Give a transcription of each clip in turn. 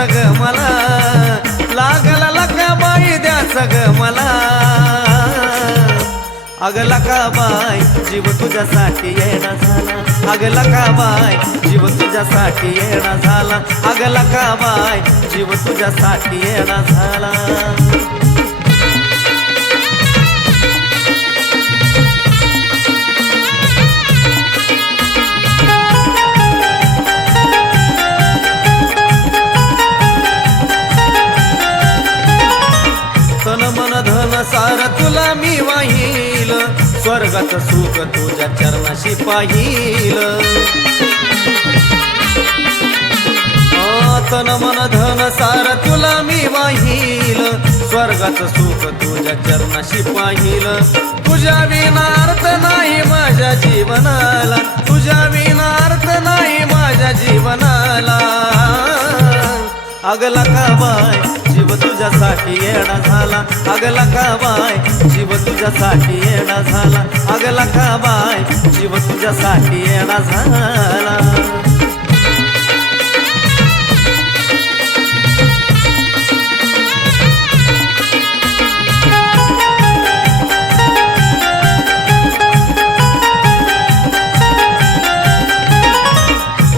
सग मला. लागला लका बाई द्या सग मला. अग लका बाई जीव तुझ्यासाठी येणा झाला. अग लका बाय जीव तुझ्यासाठी येणा झाला. अग लका बाय जीव तुझ्यासाठी येणा झाला. स्वर्गाचं सुख तुझ्या चरणाशी पाहिल. तन मन धन सार तुला मी वाहील. स्वर्गाचं सुख तुझ्या चरणाशी पाहिल. तुझ्या विनार्थ नाही माझ्या जीवनाला. तुझ्या विनार्थ नाही माझ्या जीवनाला. अगला का बाय? तुझ्यासाठी येणा झाला. अगला का बाय जीव तुझ्यासाठी येणा झाला. अगला का बाय जीव तुझ्यासाठी येणा झाला.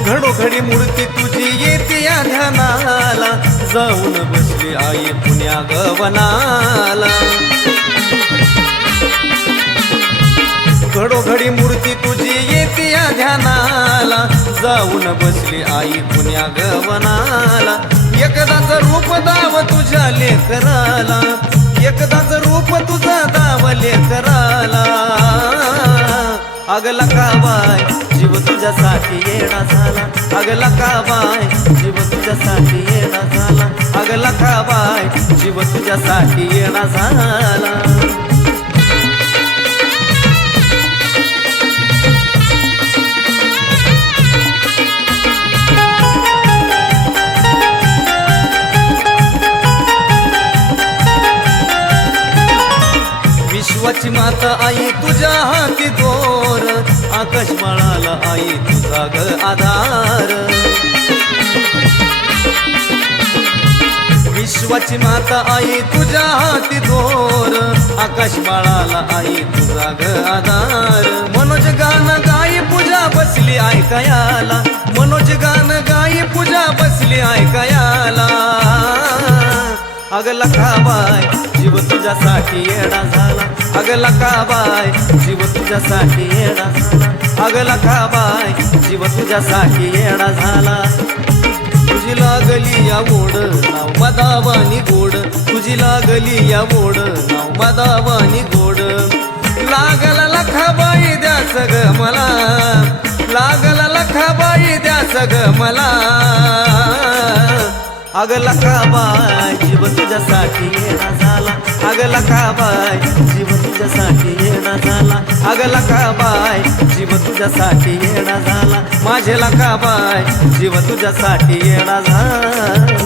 घडोघडी मूर्ती तुझी येते या ध्यानाला. जाऊन बस आई पुण्या गवनाला घडोघडी मूर्ती तुझी येते ध्यानाला. जाऊन बसली आई पुण्या गवनाला एकदाच रूप दाव तुझ्या लेकराला. एकदाच रूप तुझा दाव लेकराला. अगला का बाय तुझ्यासाठी येणा झाला. अगला का बाय? जीव तुझ्यासाठी येणा झाला. अगला का बाय? जीव तुझ्यासाठी येणा झाला. विश्वाची माता आई तुझ्या हाती दोर. आकाश बाळाला आई तुझा ग आधार. विश्वाची माता आई तुझ्या हाती दोर. आकाश बाळाला आई तुझा ग आधार. मनोज गाणं गाई पूजा बसली ऐकायाला मनोज गाणं गाई पूजा बसली ऐकायाला अगला का बाय जीव तुझ्यासाठी येणा झाला. अगला का बाय? जीव तुझ्यासाठी येणा अगला का बाय? जीव तुझ्यासाठी येणा झाला. तुझी लागली या मोड नाव मदावानी गोड. तुझी लागली या मोड नाव मदावानी गोड. लागला लखाबाई द्या सग मला. लागला लखाबाई द्या सग मला. अगला का बाय? जीव तुझ्यासाठी येणा झाला. अगला का बाय? जीव तुझ्यासाठी येणा झाला. अगला का बाय जीव तुझ्यासाठी येणा झाला. माझे का बाय जीव तुझ्यासाठी येणा झाला.